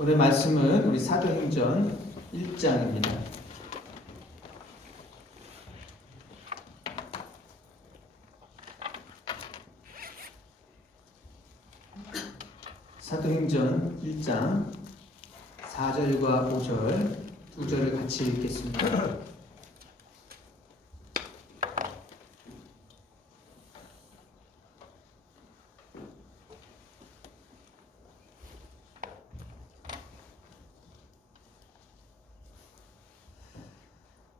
오늘 말씀은 우리 사도행전 1장입니다. 사도행전 1장 4절과 5절 두 절을 같이 읽겠습니다.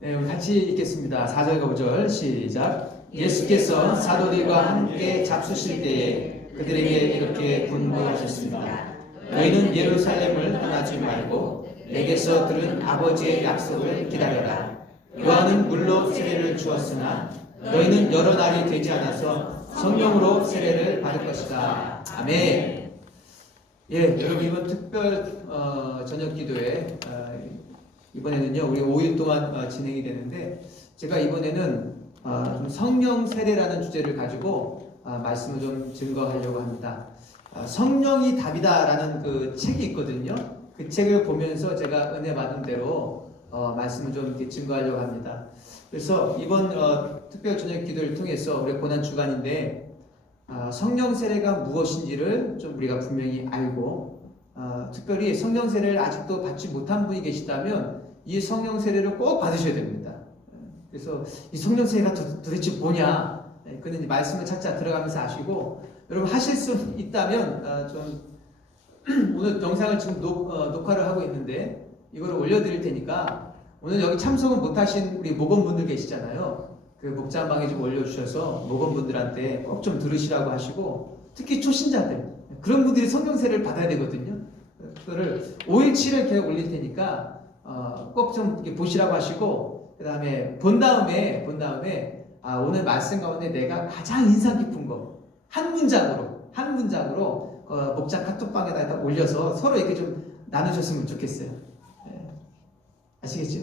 네, 우리 같이 읽겠습니다. 4절과 5절 시작. 예수께서 사도들과 함께 잡수실 때에 그들에게 이렇게 분부하셨습니다. 너희는 예루살렘을 떠나지 말고 내게서 들은 아버지의 약속을 기다려라. 요한은 물로 세례를 주었으나 너희는 여러 날이 되지 않아서 성령으로 세례를 받을 것이다. 아멘. 예, 여러분 이번 특별 저녁 기도회 이번에는요 우리 5일 동안 진행이 되는데 제가 이번에는 좀 성령 세례라는 주제를 가지고 말씀을 좀 증거하려고 합니다. 성령이 답이다라는 그 책이 있거든요. 그 책을 보면서 제가 은혜 받은 대로 말씀을 좀 이렇게 증거하려고 합니다. 그래서 이번 특별 저녁 기도를 통해서 우리 고난 주간인데 성령 세례가 무엇인지를 좀 우리가 분명히 알고 특별히 성령 세례를 아직도 받지 못한 분이 계시다면 이 성령 세례를 꼭 받으셔야 됩니다. 그래서 이 성령 세례가 도대체 뭐냐? 그는 말씀을 찾자 들어가면서 아시고 여러분 하실 수 있다면 좀 오늘 영상을 지금 녹화를 하고 있는데 이걸 올려드릴 테니까 오늘 여기 참석은 못하신 우리 목원분들 계시잖아요. 그 목장방에 좀 올려주셔서 목원분들한테 꼭 좀 들으시라고 하시고 특히 초신자들 그런 분들이 성령 세례를 받아야 되거든요. 그거를 5일치를 계속 올릴 테니까 꼭 좀 보시라고 하시고 그 다음에 본 다음에 오늘 말씀 가운데 내가 가장 인상 깊은 거 한 문장으로 목장 카톡방에다 올려서 서로 이렇게 좀 나누셨으면 좋겠어요. 네. 아시겠죠?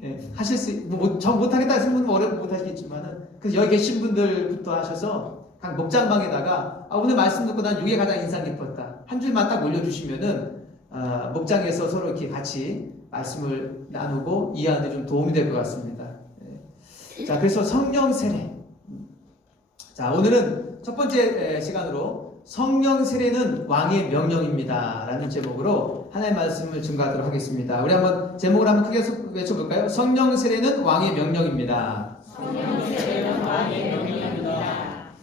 네. 하실 수 못하겠다 하시는 분은 어려워 못하시겠지만은 그래서 여기 계신 분들부터 하셔서 각 목장방에다가 오늘 말씀 듣고 난 이게 가장 인상 깊었다 한 줄만 딱 올려주시면은 목장에서 서로 이렇게 같이 말씀을 나누고 이해하는 데 좀 도움이 될 것 같습니다. 네. 자, 그래서 성령 세례. 자, 오늘은 첫 번째 시간으로 성령 세례는 왕의 명령입니다 라는 제목으로 하나님의 말씀을 증거하도록 하겠습니다. 우리 한번 제목을 한번 크게 외쳐볼까요? 성령 세례는 왕의 명령입니다. 성령 세례는 왕의 명령입니다.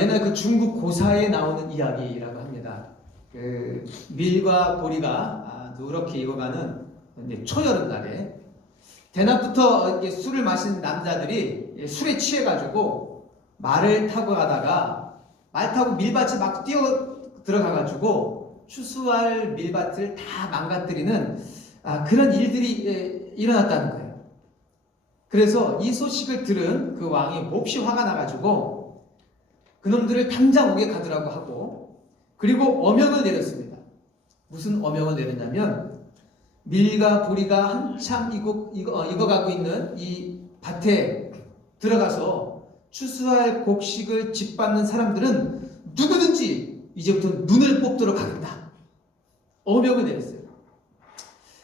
옛날 그 중국 고사에 나오는 이야기라고 합니다. 그 밀과 보리가 누렇게 익어가는 초여름날에 대낮부터 술을 마신 남자들이 술에 취해가지고 말을 타고 가다가 말 타고 밀밭에 막 뛰어 들어가가지고 추수할 밀밭을 다 망가뜨리는 그런 일들이 일어났다는 거예요. 그래서 이 소식을 들은 그 왕이 몹시 화가 나가지고 그놈들을 당장 옥에 가두라고 하고 그리고 어명을 내렸습니다. 무슨 어명을 내렸냐면 밀과 보리가 한참 익어가고 있는 이 밭에 들어가서 추수할 곡식을 짓밟는 사람들은 누구든지 이제부터 눈을 뽑도록 하겠다. 어명을 내렸어요.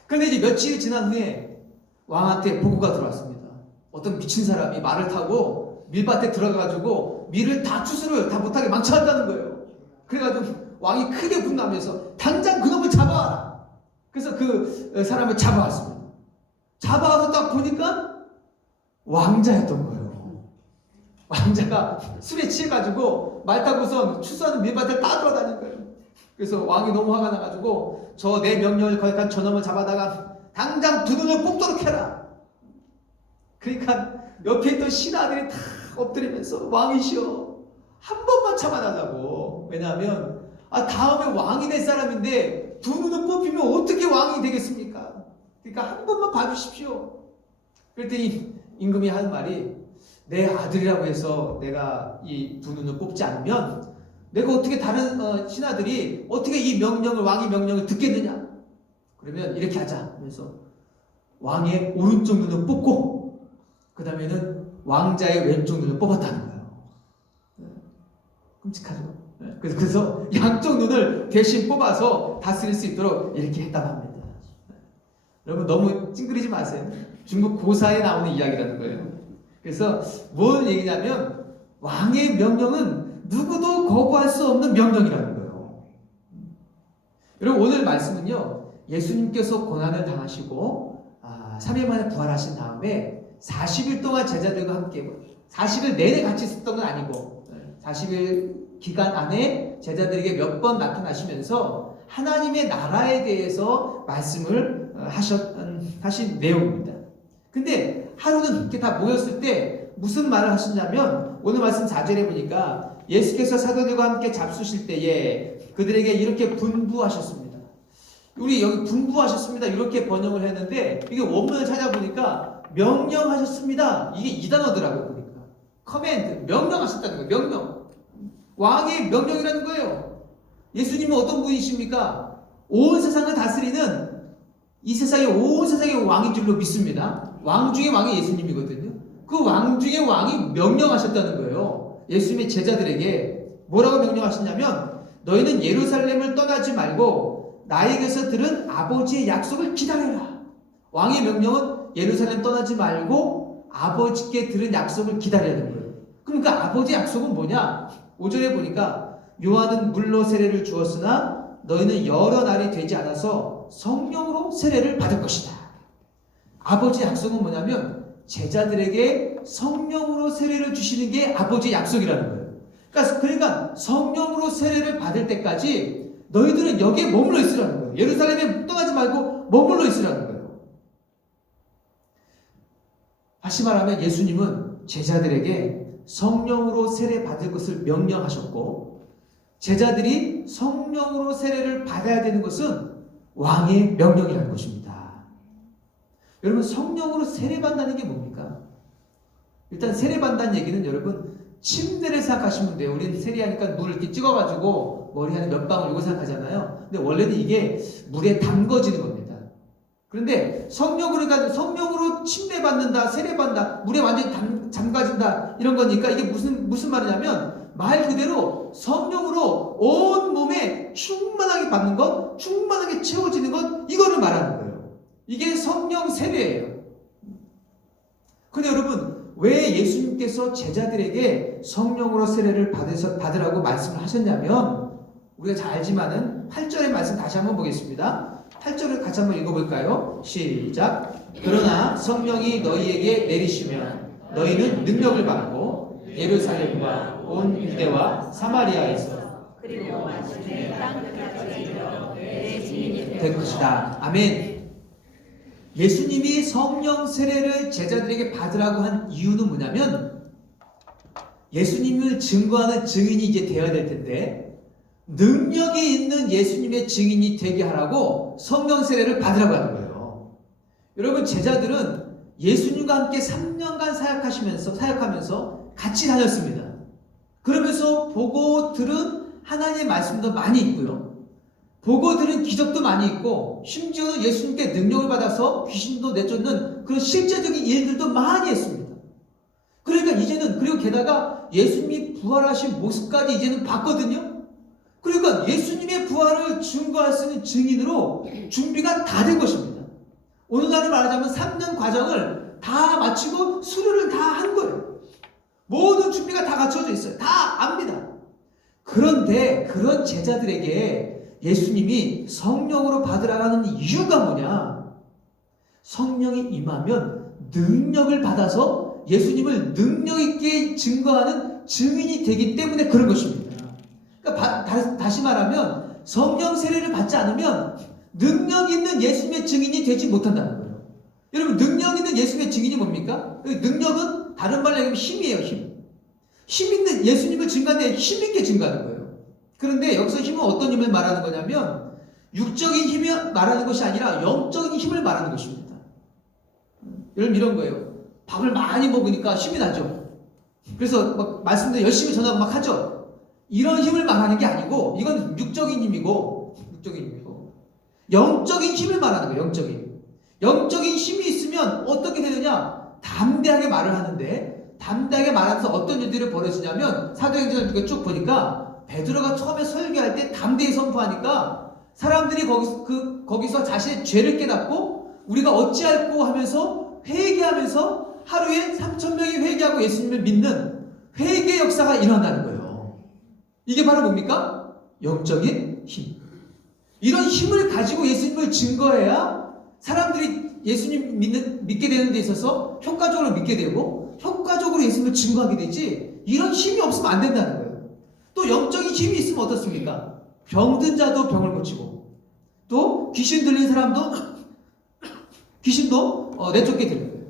그런데 이제 며칠이 지난 후에 왕한테 보고가 들어왔습니다. 어떤 미친 사람이 말을 타고 밀밭에 들어가가지고 밀을 다 추수를 다 못하게 망쳐놨다는 거예요. 그래가지고 왕이 크게 분노하면서 당장 그놈을 잡아와라. 그래서 그 사람을 잡아왔습니다. 잡아와서 딱 보니까 왕자였던 거예요. 왕자가 술에 취해가지고 말 타고서 추수하는 밀밭에 다 돌아다닌 거예요. 그래서 왕이 너무 화가 나가지고 내 명령을 거역한 저놈을 잡아다가 당장 두 눈을 뽑도록 해라. 그러니까 옆에 있던 신하들이 다 엎드리면서 왕이시여 한 번만 참아달라고. 왜냐하면 다음에 왕이 될 사람인데 두 눈을 뽑히면 어떻게 왕이 되겠습니까? 그러니까 한 번만 봐주십시오. 그랬더니 임금이 하는 말이 내 아들이라고 해서 내가 이 두 눈을 뽑지 않으면 내가 어떻게 다른 신하들이 어떻게 이 명령을 왕의 명령을 듣겠느냐? 그러면 이렇게 하자. 그래서 왕의 오른쪽 눈을 뽑고 그 다음에는 왕자의 왼쪽 눈을 뽑았다는 거예요. 끔찍하죠. 그래서 양쪽 눈을 대신 뽑아서 다스릴 수 있도록 이렇게 했다고 합니다. 여러분 너무 찡그리지 마세요. 중국 고사에 나오는 이야기라는 거예요. 그래서 뭘 얘기냐면 왕의 명령은 누구도 거부할 수 없는 명령이라는 거예요. 여러분 오늘 말씀은요, 예수님께서 고난을 당하시고 3일 만에 부활하신 다음에 40일 동안 제자들과 함께 40일 내내 같이 있었던 건 아니고 40일 기간 안에 제자들에게 몇 번 나타나시면서 하나님의 나라에 대해서 말씀을 하신 내용입니다. 근데 하루는 이렇게 다 모였을 때 무슨 말을 하셨냐면, 오늘 말씀 4절에 보니까 예수께서 사도들과 함께 잡수실 때에 그들에게 이렇게 분부하셨습니다. 우리 여기 분부하셨습니다 이렇게 번역을 했는데, 이게 원문을 찾아보니까 명령하셨습니다, 이게 이 단어더라고요. 보니까 커맨드, 명령하셨다는 거예요. 명령, 왕의 명령이라는 거예요. 예수님은 어떤 분이십니까? 온 세상을 다스리는, 이 세상의 온 세상의 왕인 줄로 믿습니다. 왕 중에 왕이 예수님이거든요. 그 왕 중에 왕이 명령하셨다는 거예요. 예수님의 제자들에게 뭐라고 명령하셨냐면, 너희는 예루살렘을 떠나지 말고 나에게서 들은 아버지의 약속을 기다려라. 왕의 명령은 예루살렘 떠나지 말고 아버지께 들은 약속을 기다리라는 거예요. 그럼 그 아버지의 약속은 뭐냐? 5절에 보니까 요한은 물로 세례를 주었으나 너희는 여러 날이 되지 않아서 성령으로 세례를 받을 것이다. 아버지의 약속은 뭐냐면 제자들에게 성령으로 세례를 주시는 게 아버지의 약속이라는 거예요. 그러니까 성령으로 세례를 받을 때까지 너희들은 여기에 머물러 있으라는 거예요. 예루살렘에 떠나지 말고 머물러 있으라는 거예요. 다시 말하면 예수님은 제자들에게 성령으로 세례 받을 것을 명령하셨고, 제자들이 성령으로 세례를 받아야 되는 것은 왕의 명령이라는 것입니다. 여러분, 성령으로 세례 받는다는 게 뭡니까? 일단 세례 받는다는 얘기는 여러분 침대를 생각하시면 돼요. 우리는 세례하니까 물을 이렇게 찍어가지고 머리 안에 몇 방울 이거 생각하잖아요. 근데 원래는 이게 물에 담궈지는 겁니다. 그런데 성령으로 침대 받는다, 세례 받는다, 물에 완전히 잠가진다 이런 거니까, 이게 무슨 말이냐면 말 그대로 성령으로 온 몸에 충만하게 받는 것, 충만하게 채워지는 것, 이거를 말하는 거예요. 이게 성령 세례예요. 근데 여러분, 왜 예수님께서 제자들에게 성령으로 세례를 받으라고 말씀을 하셨냐면, 우리가 잘 알지만은 8절의 말씀 다시 한번 보겠습니다. 8절을 같이 한번 읽어볼까요? 시작. 그러나 성령이 너희에게 내리시면 너희는 능력을 받고 예루살렘과 온 유대와 사마리아에서 그리고 마침내 땅 끝까지 이르러 내 증인이 될 것이다. 아멘. 예수님이 성령 세례를 제자들에게 받으라고 한 이유는 뭐냐면, 예수님을 증거하는 증인이 이제 되어야 될 텐데, 능력이 있는 예수님의 증인이 되게 하라고 성령 세례를 받으라고 하는 거예요. 여러분, 제자들은 예수님과 함께 3년간 사역하면서 같이 다녔습니다. 그러면서 보고 들은 하나님의 말씀도 많이 있고요, 보고 들은 기적도 많이 있고, 심지어 예수님께 능력을 받아서 귀신도 내쫓는 그런 실제적인 일들도 많이 했습니다. 그러니까 이제는, 그리고 게다가 예수님이 부활하신 모습까지 이제는 봤거든요. 그러니까 예수님의 부활을 증거할 수 있는 증인으로 준비가 다 된 것입니다. 오늘날을 말하자면 3년 과정을 다 마치고 수료를 다 한 거예요. 모든 준비가 다 갖춰져 있어요. 다 압니다. 그런데 그런 제자들에게 예수님이 성령으로 받으라는 이유가 뭐냐? 성령이 임하면 능력을 받아서 예수님을 능력 있게 증거하는 증인이 되기 때문에 그런 것입니다. 그러니까 다시 말하면 성령 세례를 받지 않으면 능력 있는 예수님의 증인이 되지 못한다는 거예요. 여러분, 능력 있는 예수님의 증인이 뭡니까? 능력은 다른 말로 얘기하면 힘이에요. 힘 있는 예수님을 증거하는데 힘 있게 증거하는 거예요. 그런데 여기서 힘은 어떤 힘을 말하는 거냐면, 육적인 힘이 말하는 것이 아니라 영적인 힘을 말하는 것입니다. 여러분, 이런 거예요. 밥을 많이 먹으니까 힘이 나죠. 그래서 막 말씀도 열심히 전하고 막 하죠. 이런 힘을 말하는 게 아니고, 이건 육적인 힘이고 영적인 힘을 말하는 거예요. 영적인 힘이 있으면 어떻게 되느냐? 담대하게 말을 하는데, 담대하게 말하면서 어떤 일들이 벌어지냐면, 사도행전을 쭉 보니까 베드로가 처음에 설교할 때 담대히 선포하니까 사람들이 거기서 자신의 죄를 깨닫고 우리가 어찌할꼬 하면서 회개하면서 하루에 3,000명이 회개하고 예수님을 믿는 회개 역사가 일어난다는 거예요. 이게 바로 뭡니까? 영적인 힘. 이런 힘을 가지고 예수님을 증거해야 사람들이 예수님 믿게 되는 데 있어서 효과적으로 믿게 되고 효과적으로 예수님을 증거하게 되지, 이런 힘이 없으면 안 된다는 거예요. 또 영적인 힘이 있으면 어떻습니까? 병든 자도 병을 고치고 또 귀신 들린 사람도 귀신도 내쫓게 되는 거예요.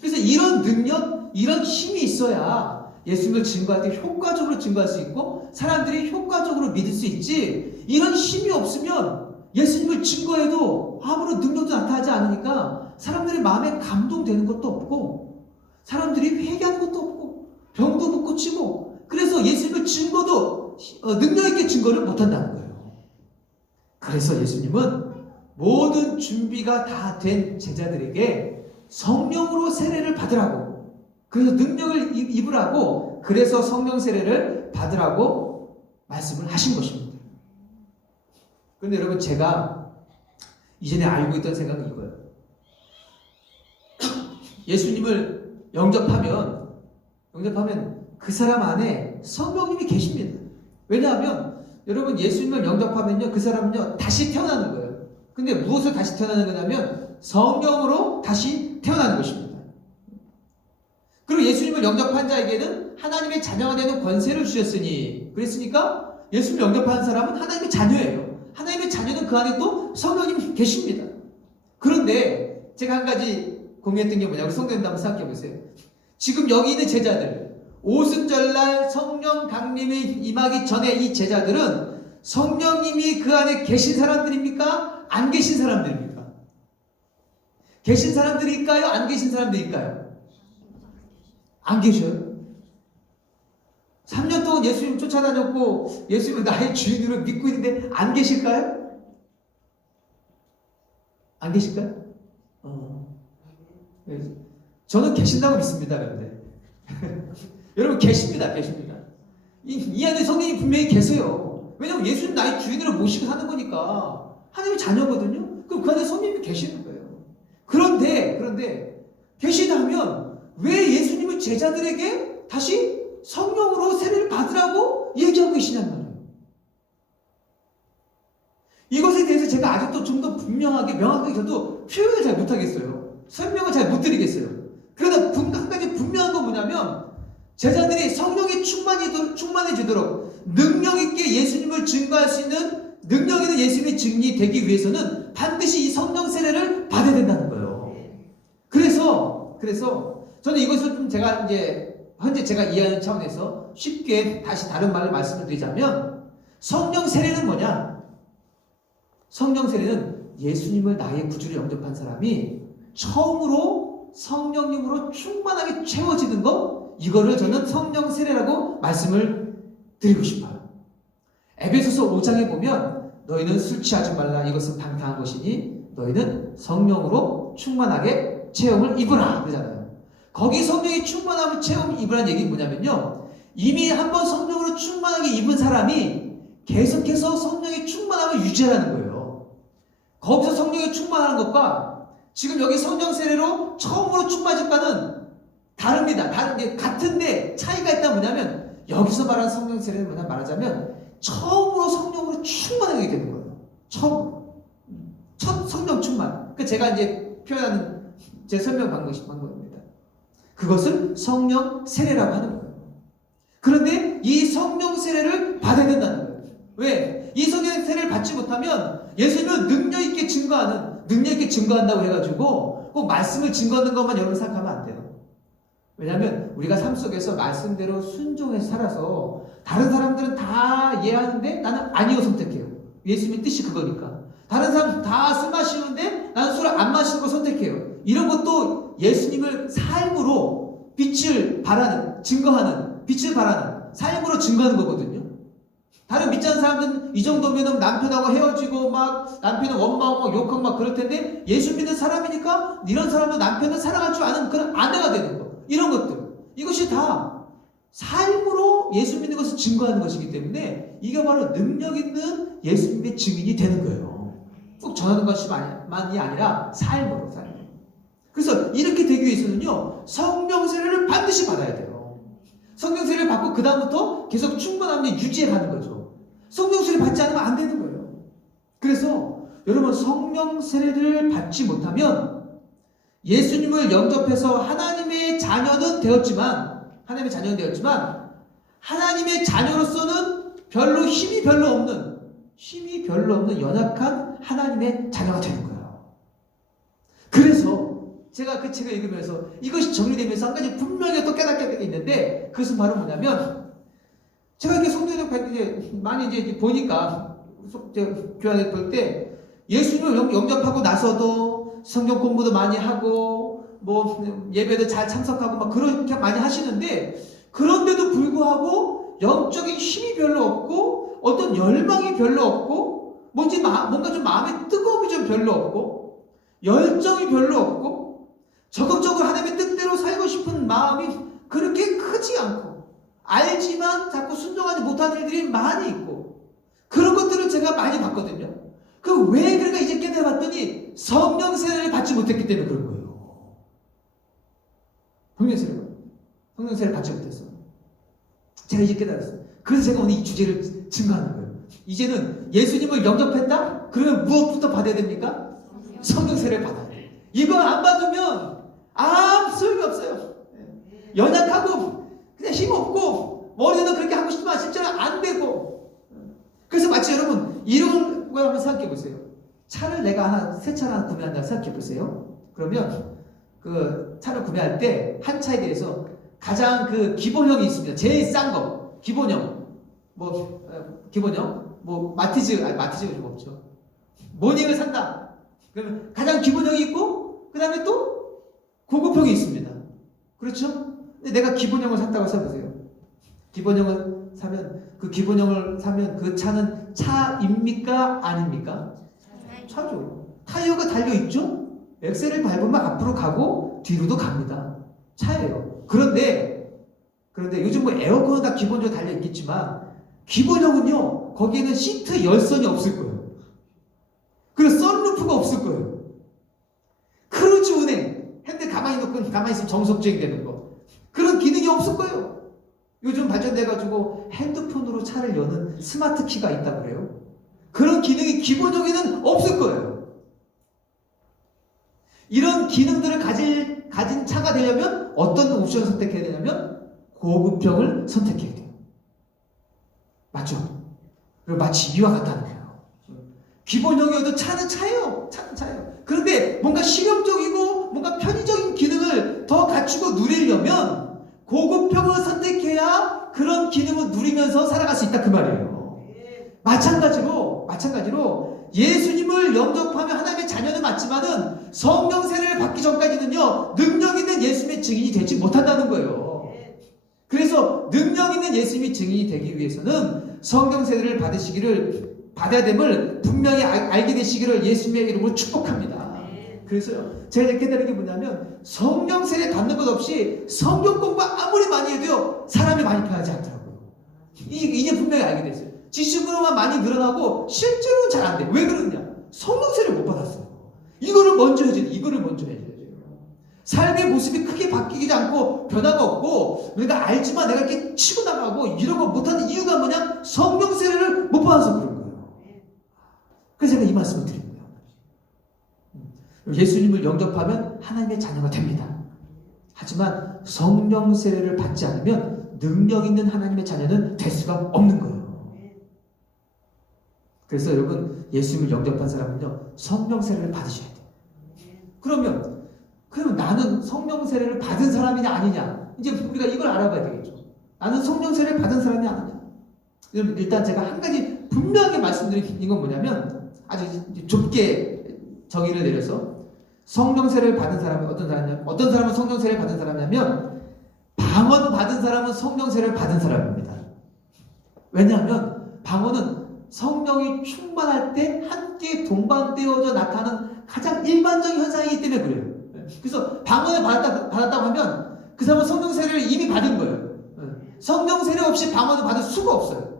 그래서 이런 능력, 이런 힘이 있어야 예수님을 증거할 때 효과적으로 증거할 수 있고 사람들이 효과적으로 믿을 수 있지, 이런 힘이 없으면 예수님을 증거해도 아무런 능력도 나타나지 않으니까 사람들의 마음에 감동되는 것도 없고 사람들이 회개하는 것도 없고 병도 못 고치고, 그래서 예수님을 증거도 능력 있게 증거를 못한다는 거예요. 그래서 예수님은 모든 준비가 다 된 제자들에게 성령으로 세례를 받으라고, 그래서 능력을 입으라고, 그래서 성령 세례를 받으라고 말씀을 하신 것입니다. 그런데 여러분, 제가 이전에 알고 있던 생각은 이거예요. 예수님을 영접하면 그 사람 안에 성령님이 계십니다. 왜냐하면 여러분, 예수님을 영접하면요, 그 사람은요 다시 태어나는 거예요. 근데 무엇을 다시 태어나는 거냐면 성령으로 다시 태어나는 것입니다. 그리고 예수님을 영접한 자에게는 하나님의 자녀가 되는 권세를 주셨으니, 그랬으니까 예수님을 영접하는 사람은 하나님의 자녀예요. 하나님의 자녀는 그 안에 또 성령님이 계십니다. 그런데 제가 한 가지 고민했던 게 뭐냐고, 성도님도 한번 생각해 보세요. 지금 여기 있는 제자들, 오순절날 성령 강림이 임하기 전에 이 제자들은 성령님이 그 안에 계신 사람들입니까? 안 계신 사람들입니까? 계신 사람들일까요? 안 계신 사람들일까요? 안 계셔요. 3년 동안 예수님 쫓아다녔고 예수님을 나의 주인으로 믿고 있는데 안 계실까요? 안 계실까요? 저는 계신다고 믿습니다. 그런데 여러분, 계십니다. 이 안에 성령이 분명히 계세요. 왜냐하면 예수님 나의 주인으로 모시고 사는 거니까 하나님의 자녀거든요. 그럼 그 안에 성령님이 계시는 거예요. 그런데 계시다면 왜 예수님은 제자들에게 다시 성령으로 세례를 받으라고 얘기하고 계시냐는 말이에요. 이것에 대해서 제가 아직도 좀 더 분명하게, 명확하게 저도 표현을 잘 못하겠어요. 설명을 잘 못 드리겠어요. 그러나 한 가지 분명한 건 뭐냐면, 제자들이 성령이 충만해지도록 능력 있게 예수님을 증거할 수 있는 능력 있는 예수님의 증인이 되기 위해서는 반드시 이 성령 세례를 받아야 된다는 거예요. 그래서 저는 이것을 좀 제가 현재 제가 이해하는 차원에서 쉽게 다시 다른 말로 말씀을 드리자면, 성령 세례는 뭐냐? 성령 세례는 예수님을 나의 구주로 영접한 사람이 처음으로 성령님으로 충만하게 채워지는 것, 이거를 저는 성령 세례라고 말씀을 드리고 싶어요. 에베소서 5장에 보면 너희는 술 취하지 말라, 이것은 방탕한 것이니 너희는 성령으로 충만하게 체험을 입으라 그러잖아요. 거기 성령이 충만함을 체험 입으라는 얘기는 뭐냐면요, 이미 한번 성령으로 충만하게 입은 사람이 계속해서 성령의 충만함을 유지하는 거예요. 거기서 성령이 충만하는 것과 지금 여기 성령 세례로 처음으로 충만해졌다는 다릅니다. 같은데 차이가 있다면 뭐냐면, 여기서 말하는 성령 세례는 뭐냐 말하자면 처음으로 성령으로 충만하게 되는 거예요. 첫 성령 충만. 그 제가 이제 표현하는 제 설명 방법입니다. 그것을 성령 세례라고 하는 거예요. 그런데 이 성령 세례를 받아야 된다는 거예요. 왜? 이 성령 세례를 받지 못하면 예수님은 능력 있게 증거한다고 해가지고 꼭 말씀을 증거하는 것만 여러분 생각하면 안 돼요. 왜냐하면 우리가 삶 속에서 말씀대로 순종해서 살아서 다른 사람들은 다 이해하는데 나는 아니요 선택해요. 예수님의 뜻이 그거니까. 다른 사람 다 술 마시는데 나는 술을 안 마시는 거 선택해요. 이런 것도 예수님을 삶으로 빛을 바라는 삶으로 증거하는 거거든요. 다른 믿지 않는 사람들은 이 정도면 남편하고 헤어지고 막 남편을 원망하고 막 욕하고 막 그럴 텐데, 예수 믿는 사람이니까 이런 사람도 남편을 사랑할 줄 아는 그런 아내가 되는 거, 이런 것들, 이것이 다 삶으로 예수 믿는 것을 증거하는 것이기 때문에 이게 바로 능력 있는 예수님의 증인이 되는 거예요. 꼭 전하는 것만이 아니라 삶으로. 그래서 이렇게 되기 위해서는요, 성령 세례를 반드시 받아야 돼요. 성령 세례를 받고 그 다음부터 계속 충만함을 유지해 가는 거죠. 성령 세례 받지 않으면 안 되는 거예요. 그래서 여러분, 성령 세례를 받지 못하면 예수님을 영접해서 하나님의 자녀는 되었지만 하나님의 자녀로서는 힘이 별로 없는 연약한 하나님의 자녀가 되는 거예요. 그래서 제가 그 책을 읽으면서 이것이 정리되면서 한 가지 분명히 또 깨닫게 되는 게 있는데, 그것은 바로 뭐냐면, 제가 이렇게 성도들 많이 이제 보니까 교회 안에 볼 때 예수님을 영접하고 나서도 성경 공부도 많이 하고 뭐 예배도 잘 참석하고 막 그렇게 많이 하시는데, 그런데도 불구하고 영적인 힘이 별로 없고 어떤 열망이 별로 없고 뭔가 좀 마음의 뜨거움이 좀 별로 없고 열정이 별로 없고 적극적으로 하나님의 뜻대로 살고 싶은 마음이 그렇게 크지 않고 알지만 자꾸 순종하지 못하는 일들이 많이 있고, 그런 것들을 제가 많이 봤거든요. 왜 그런가 이제 깨달아봤더니 성령 세례를 받지 못했기 때문에 그런 거예요. 성령 세례를 받지 못했어. 제가 이제 깨달았어요. 그래서 제가 오늘 이 주제를 증거하는 거예요. 이제는 예수님을 영접했다? 그러면 무엇부터 받아야 됩니까? 성령 세례를 받아야 돼요. 이거 안 받으면 아무 소용이 없어요. 연약하고 그냥 힘없고 머리는 그렇게 하고 싶지만 실제로 안 되고. 그래서 마치 여러분 이런 걸 한번 생각해 보세요. 차를 내가 새 차를 하나 구매한다 생각해 보세요. 그러면 그 차를 구매할 때 한 차에 대해서 가장 그 기본형이 있습니다. 제일 싼 거 기본형 마티즈가 좀 없죠. 모닝을 산다. 그러면 가장 기본형이 있고 그 다음에 또 고급형이 있습니다. 그렇죠? 근데 내가 기본형을 샀다고 생각하세요. 기본형을 사면 그 차는 차입니까? 아닙니까? 차죠. 타이어가 달려있죠? 엑셀을 밟으면 앞으로 가고 뒤로도 갑니다. 차예요. 그런데 요즘 에어컨은 다 기본적으로 달려있겠지만 기본형은요, 거기에는 시트 열선이 없을 거예요. 그리고 썬루프가 없을 거예요. 크루즈 운행, 핸들 가만히 있으면 정속주행 되는 거, 그런 기능이 없을 거예요. 요즘 발전돼가지고 핸드폰으로 차를 여는 스마트 키가 있다고 그래요. 그런 기능이 기본형에는 없을 거예요. 이런 기능들을 가진 차가 되려면 어떤 옵션을 선택해야 되냐면 고급형을 선택해야 돼요. 맞죠? 그리고 마치 이와 같다는 거예요. 기본형이어도 차는 차예요. 그런데 뭔가 실용적이고 뭔가 편의적인 기능을 더 갖추고 누리려면 고급형을 선택해야 그런 기능을 누리면서 살아갈 수 있다 그 말이에요. 마찬가지로 예수님을 영접하며 하나님의 자녀는 맞지만은 성령 세례를 받기 전까지는요, 능력 있는 예수님의 증인이 되지 못한다는 거예요. 그래서 능력 있는 예수님의 증인이 되기 위해서는 성령 세례를 받아야 됨을 분명히 알게 되시기를 예수님의 이름으로 축복합니다. 그래서요, 제가 이렇게 깨달은 게 뭐냐면, 성령 세례 받는 것 없이 성경 공부 아무리 많이 해도요, 사람이 많이 변하지 않더라고요. 이제 분명히 알게 됐어요. 지식으로만 많이 늘어나고 실제로는 잘 안 돼. 왜 그러냐? 성령 세례를 못 받았어요. 이거를 먼저 해줘야 돼요. 삶의 모습이 크게 바뀌지 않고 변화가 없고 우리가 알지만 내가 이렇게 치고 나가고 이런 거 못하는 이유가 뭐냐? 성령 세례를 못 받아서 그런 거예요. 그래서 제가 이 말씀을 드린 거예요. 예수님을 영접하면 하나님의 자녀가 됩니다. 하지만 성령 세례를 받지 않으면 능력 있는 하나님의 자녀는 될 수가 없는 거예요. 그래서 여러분, 예수님을 영접한 사람은요, 성령 세례를 받으셔야 돼요. 그러면 나는 성령 세례를 받은 사람이냐 아니냐, 이제 우리가 이걸 알아봐야 되겠죠. 나는 성령 세례를 받은 사람이 아니냐. 일단 제가 한 가지 분명하게 말씀드린 건 뭐냐면, 아주 좁게 정의를 내려서 성령 세례를 받은 사람은 어떤 사람은 성령 세례를 받은 사람이냐면, 방언 받은 사람은 성령 세례를 받은 사람입니다. 왜냐하면 방언은 성령이 충만할 때 함께 동반되어져 나타나는 가장 일반적인 현상이기 때문에 그래요. 그래서 방언을 받았다고 하면 그 사람은 성령 세례를 이미 받은 거예요. 성령 세례 없이 방언을 받을 수가 없어요.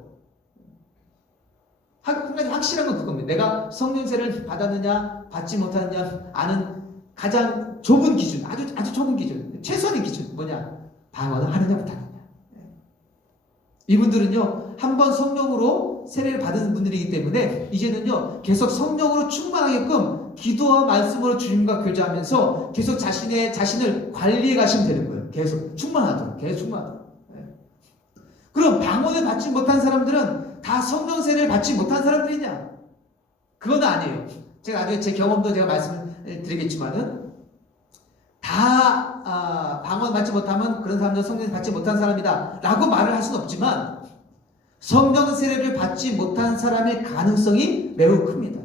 한 가지 확실한 건 그겁니다. 내가 성령 세례를 받았느냐 받지 못하느냐 아는 가장 좁은 기준, 아주 좁은 기준, 최소한의 기준 뭐냐? 방언을 하느냐 못하느냐. 이분들은요 한번 성령으로 세례를 받은 분들이기 때문에 이제는요 계속 성령으로 충만하게끔 기도와 말씀으로 주님과 교제하면서 계속 자신을 관리해 가시면 되는 거예요. 계속 충만하도록, 계속 충만하도록. 그럼 방언을 받지 못한 사람들은 다 성령 세례를 받지 못한 사람들이냐? 그건 아니에요. 제가 나중에 제 경험도 제가 말씀을 드리겠지만은 다 방언 받지 못하면 그런 사람들은 성령 받지 못한 사람이다 라고 말을 할 수는 없지만 성령 세례를 받지 못한 사람의 가능성이 매우 큽니다.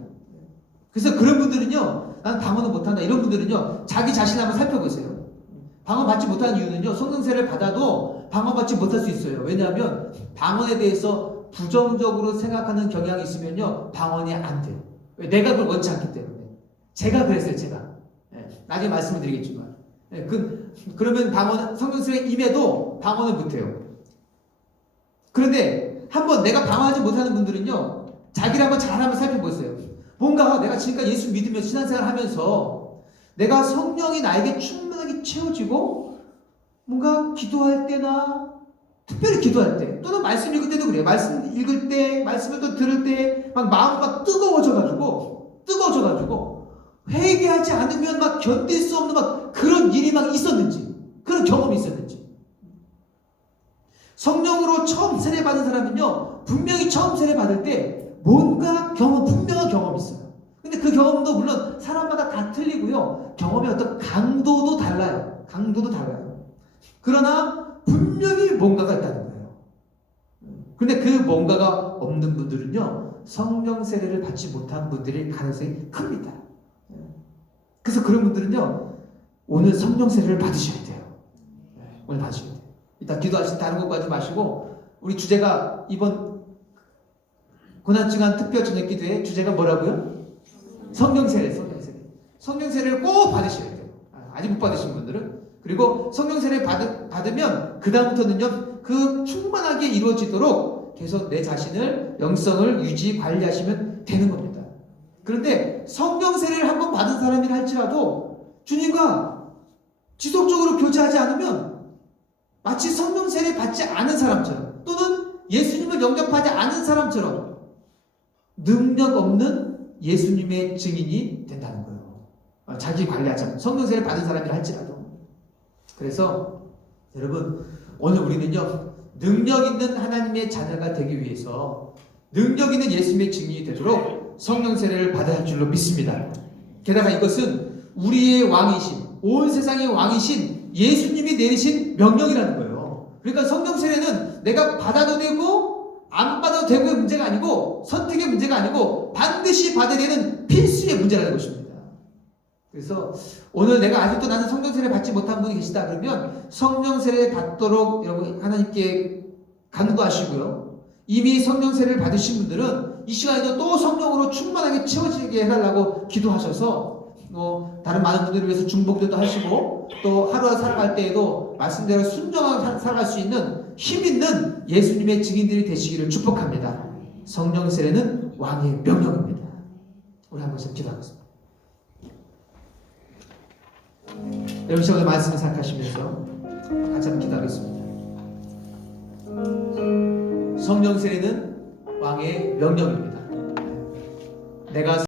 그래서 그런 분들은요 난 방언을 못한다 이런 분들은요 자기 자신을 한번 살펴보세요. 방언 받지 못하는 이유는요 성령 세례를 받아도 방언 받지 못할 수 있어요. 왜냐하면 방언에 대해서 부정적으로 생각하는 경향이 있으면요 방언이 안 돼요. 내가 그걸 원치 않기 때문에. 제가 그랬어요. 제가 나중에 말씀을 드리겠지만 그러면 방언 성령 세례 임해도 방언을 못해요. 그런데 한번 내가 방언하지 못하는 분들은요 자기를 한번 잘 한번 살펴보세요. 뭔가 내가 지금까지 예수 믿으며 신앙생활 하면서 내가 성령이 나에게 충만하게 채워지고 뭔가 기도할 때나 특별히 기도할 때 또는 말씀 읽을 때도 그래요. 말씀 읽을 때 말씀을 또 들을 때 막 마음이 막 뜨거워져가지고 회개하지 않으면 막 견딜 수 없는 막 그런 일이 막 있었는지 그런 경험이 있었는지. 성령으로 처음 세례받은 사람은요 분명히 처음 세례받을 때 뭔가 분명한 경험이 있어요. 근데 그 경험도 물론 사람마다 다 틀리고요 경험의 어떤 강도도 달라요. 그러나 분명히 뭔가가 있다는 거예요. 근데 그 뭔가가 없는 분들은요 성령 세례를 받지 못한 분들의 가능성이 큽니다. 그래서 그런 분들은요 오늘 성령 세례를 받으셔야 돼요. 오늘 받으셔야 돼요. 일단 기도하실 때 다른 것까지 마시고 우리 주제가 이번 고난주간 특별 저녁 기도의 주제가 뭐라고요? 성령 세례를 꼭 받으셔야 돼요. 아직 못 받으신 분들은. 그리고 성령 세례를 받으면 그 다음부터는요 그 충만하게 이루어지도록 계속 내 자신을 영성을 유지 관리하시면 되는 겁니다. 그런데 성령 세례를 한번 받은 사람이라 할지라도 주님과 지속적으로 교제하지 않으면 마치 성령 세례 받지 않은 사람처럼 또는 예수님을 영접하지 않은 사람처럼 능력 없는 예수님의 증인이 된다는 거예요. 자기 관리하지 않으면 성령 세례 받은 사람이라 할지라도. 그래서 여러분 오늘 우리는요 능력 있는 하나님의 자녀가 되기 위해서 능력 있는 예수님의 증인이 되도록 성령 세례를 받아야 할 줄로 믿습니다. 게다가 이것은 우리의 왕이신 온 세상의 왕이신 예수님이 내리신 명령이라는 거예요. 그러니까 성령 세례는 내가 받아도 되고 안 받아도 되고의 문제가 아니고 선택의 문제가 아니고 반드시 받아야 되는 필수의 문제라는 것입니다. 그래서 오늘 내가 아직도 나는 성령 세례 받지 못한 분이 계시다 그러면 성령 세례 받도록 여러분 하나님께 간구하시고요. 이미 성령 세례를 받으신 분들은 이 시간에도 또 성령으로 충만하게 채워지게 해달라고 기도하셔서 다른 많은 분들을 위해서 중보기도도 하시고 또 하루 살아갈 때에도 말씀대로 순종하게 살아갈 수 있는 힘 있는 예수님의 증인들이 되시기를 축복합니다. 성령 세례는 왕의 명령입니다. 우리 한 번씩 기도하겠습니다. 여러분 오늘 말씀을 생각하시면서 같이 한번 기도하겠습니다. 성령 세례는 왕의 명령입니다. 내가